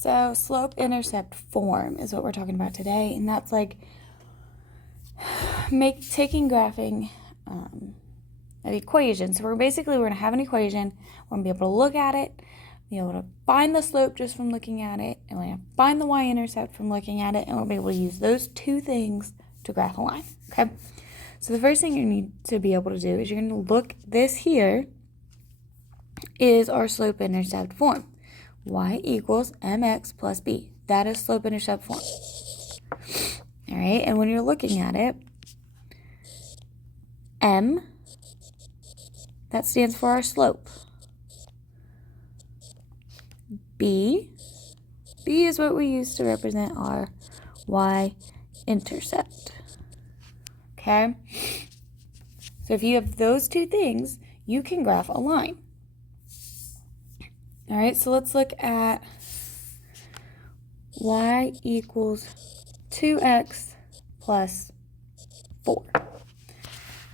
So slope-intercept form is what we're talking about today, and that's like taking graphing an equation. So we're going to have an equation. We're going to be able to look at it, be able to find the slope just from looking at it, and we're going to find the y-intercept from looking at it, and we'll be able to use those two things to graph a line. Okay. So the first thing you need to be able to do is you're going to look. This here is our slope-intercept form. Y equals mx plus b. That is slope-intercept form. All right, and when you're looking at it, m, that stands for our slope. B is what we use to represent our y-intercept. Okay? So if you have those two things, you can graph a line. All right, so let's look at y equals 2x plus 4.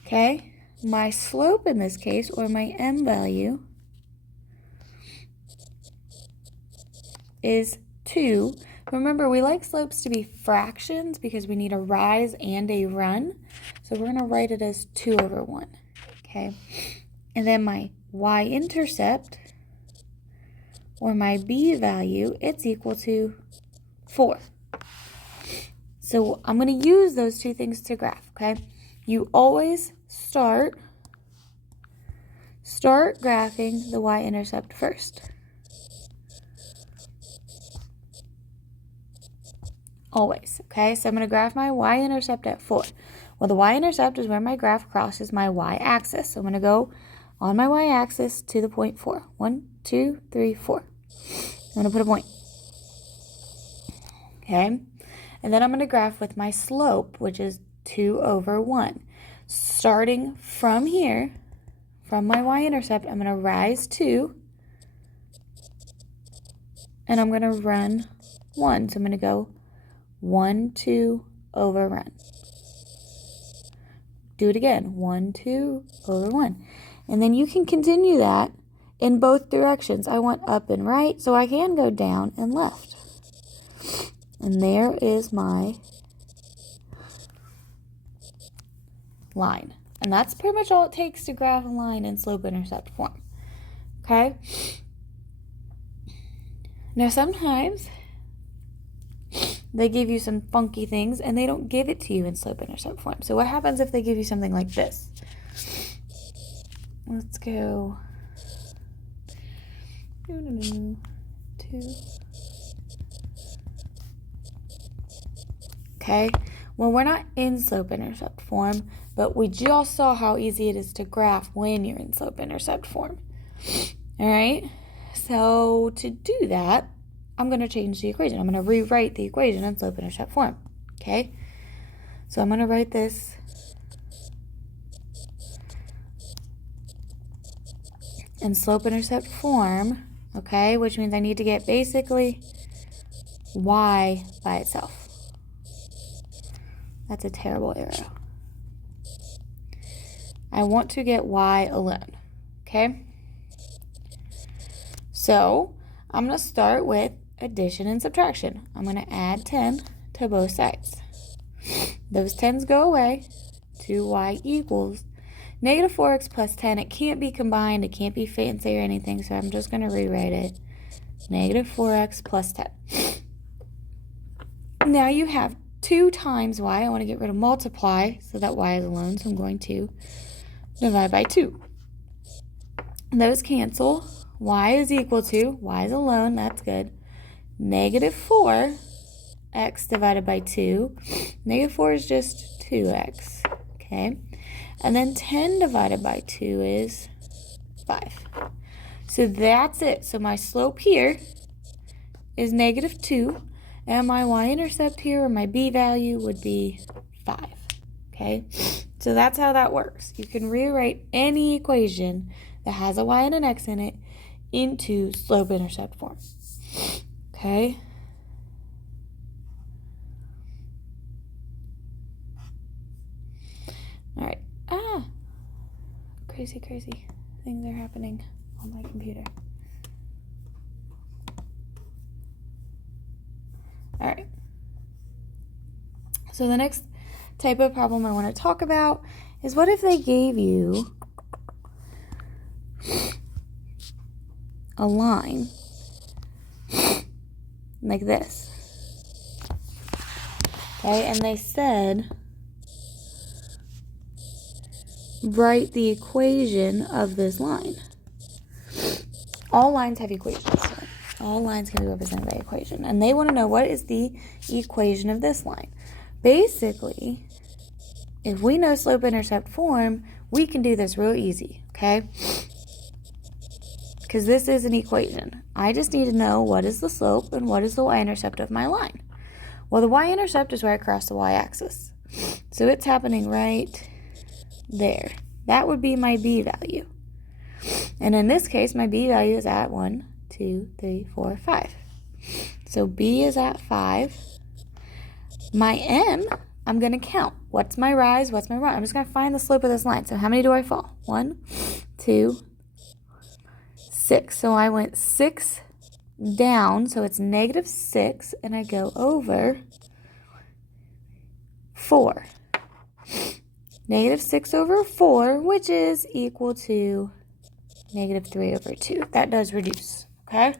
Okay, my slope in this case, or my m value, is 2. Remember, we like slopes to be fractions because we need a rise and a run. So we're going to write it as 2 over 1. Okay, and then my y-intercept, or my b value, it's equal to 4. So I'm going to use those two things to graph, okay? You always start graphing the y-intercept first. Always, okay? So I'm going to graph my y-intercept at 4. Well, the y-intercept is where my graph crosses my y-axis. So I'm going to go on my y-axis to the point 4. 1, 2, 3, 4. I'm going to put a point. Okay? And then I'm going to graph with my slope, which is 2 over 1. Starting from here, from my y-intercept, I'm going to rise 2. And I'm going to run 1. So I'm going to go 1, 2, over run. Do it again. 1, 2, over 1. And then you can continue that in both directions. I want up and right, so I can go down and left. And there is my line. And that's pretty much all it takes to graph a line in slope-intercept form. Okay? Now sometimes they give you some funky things and they don't give it to you in slope-intercept form. So what happens if they give you something like this? Let's go 2. Okay, well, we're not in slope-intercept form, but we just saw how easy it is to graph when you're in slope-intercept form. All right, so to do that, I'm going to change the equation. I'm going to rewrite the equation in slope-intercept form. Okay, so I'm going to write this in slope-intercept form, okay, which means I need to get basically y by itself. That's a terrible arrow. I want to get y alone, okay? So I'm going to start with addition and subtraction. I'm going to add 10 to both sides. Those 10s go away. 2y equals negative 4x plus 10. It can't be combined. It can't be fancy or anything, so I'm just going to rewrite it. Negative 4x plus 10. Now you have 2 times y. I want to get rid of multiply so that y is alone, so I'm going to divide by 2. Those cancel. Y is equal to, y is alone, that's good, negative 4x divided by 2. Negative 4 is just 2x, okay? And then 10 divided by 2 is 5. So that's it. So my slope here is negative 2. And my y-intercept here, or my b value, would be 5, okay? So that's how that works. You can rewrite any equation that has a y and an x in it into slope-intercept form, okay? All right. Crazy things are happening on my computer. All right. So the next type of problem I want to talk about is what if they gave you a line like this, okay, and they said write the equation of this line. All lines have equations. So all lines can be represented by equation, and they want to know what is the equation of this line. Basically, if we know slope-intercept form, we can do this real easy, okay? Because this is an equation. I just need to know what is the slope and what is the y-intercept of my line. Well, the y-intercept is right across the y-axis. So it's happening right there. That would be my b value. And in this case, my b value is at 1, 2, 3, 4, 5. So b is at 5. My m, I'm going to count. What's my rise? What's my run? I'm just going to find the slope of this line. So how many do I fall? 1, 2, 6. So I went 6 down, so it's -6, and I go over 4. -6 over 4, which is equal to -3 over 2. That does reduce, okay?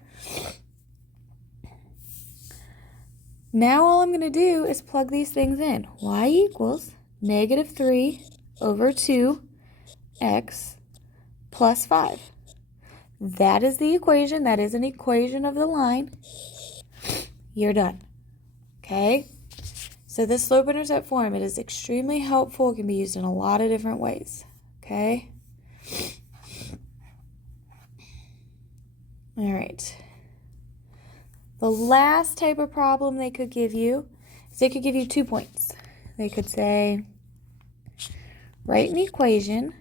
Now all I'm going to do is plug these things in. Y equals -3 over 2x plus 5. That is the equation. That is an equation of the line. You're done. Okay? So this slope-intercept form, it is extremely helpful. It can be used in a lot of different ways. Okay? All right. The last type of problem they could give you is they could give you 2 points. They could say, write an equation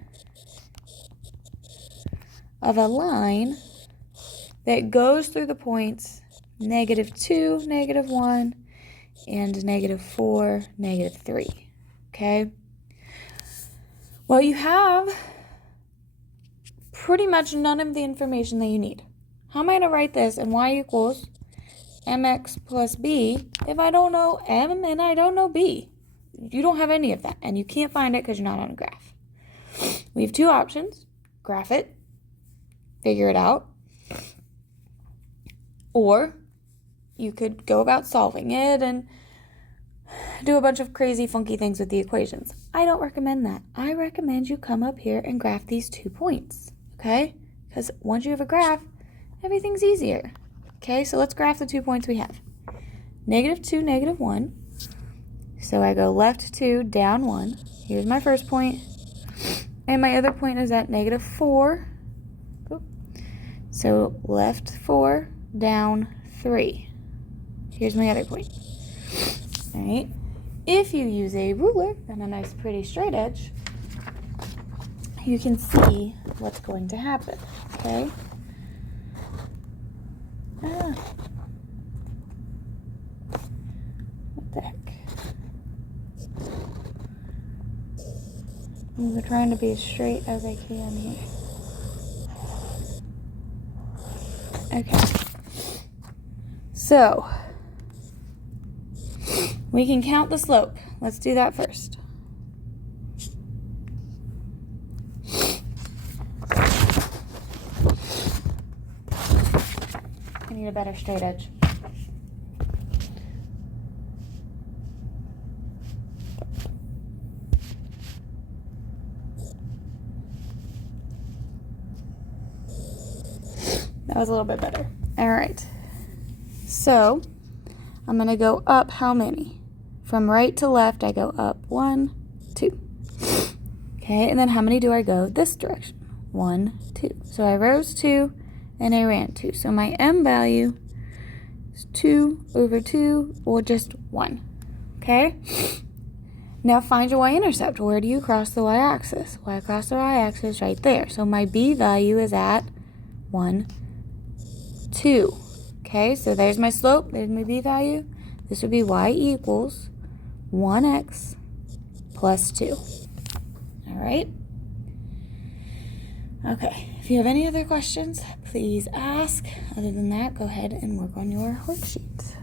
of a line that goes through the points -2, -1, and -4, -3. Okay? Well, you have pretty much none of the information that you need. How am I going to write this in y equals mx plus b if I don't know m and I don't know b? You don't have any of that, and you can't find it because you're not on a graph. We have two options. Graph it, figure it out, or you could go about solving it and do a bunch of crazy funky things with the equations. I don't recommend that. I recommend you come up here and graph these 2 points, okay? Because once you have a graph, everything's easier. Okay, so let's graph the 2 points we have. -2, -1. So I go left 2, down 1. Here's my first point. And my other point is at -4. So left 4, down 3. Here's my other point. All right. If you use a ruler and a nice pretty straight edge, you can see what's going to happen, okay? What the heck? I'm trying to be as straight as I can here. Okay. So, we can count the slope. Let's do that first. I need a better straight edge. That was a little bit better. All right. So, I'm going to go up how many? From right to left, I go up 1, 2. Okay, and then how many do I go this direction? 1, 2. So I rose 2, and I ran 2. So my m value is 2 over 2, or just 1. Okay? Now find your y-intercept. Where do you cross the y-axis? Y across the y-axis right there. So my b value is at 1, 2. Okay, so there's my slope. There's my b value. This would be y equals 1x plus 2. All right? Okay, if you have any other questions, please ask. Other than that, go ahead and work on your worksheet.